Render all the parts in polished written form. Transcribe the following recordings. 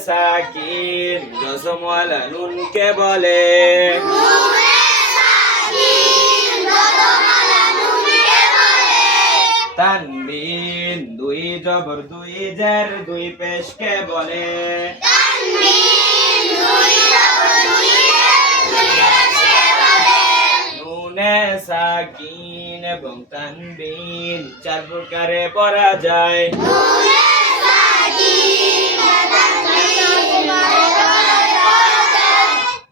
সাকিন জজমওয়ালা নুনকে বলে তানবিন দুই জবর দুই জের দুই পেশকে বলে নুনে সাকিন এবং তানবিন চার প্রকারে পড়া যায়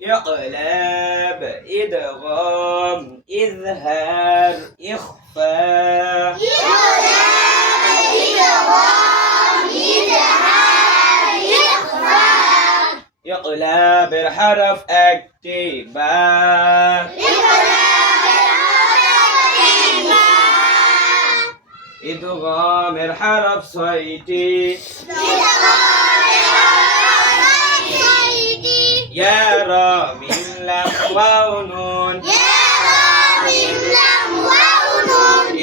ইকলাব ইদগাম ইযহার ইখফা ইকলাবের হরফ একটি বা ইদগামের হরফ ছয়টি ইয়া রা মিম লাম ওয়াও নুন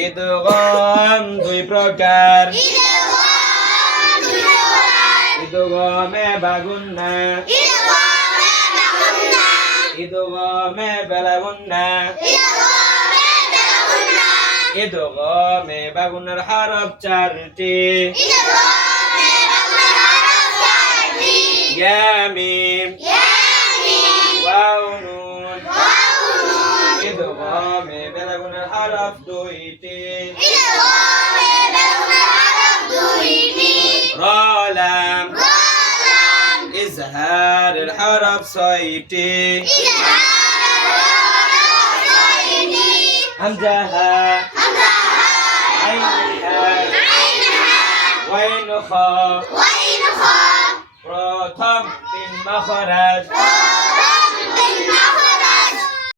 ইদগাম দুই প্রকার ইদগামে বাগুন্না ইদগামে বেলাগুন্না ইদগামে বাগুন্নার হরফ চারটি ইয়া মিম ওয়াও নুন ইদগামে বেলাগুন্নার হরফ দুইটি রা লাম ইজহারের হরফ ছয়টি হামজা হা আইন হা ওয়াইন খা প্রথম তিন মাখরাজ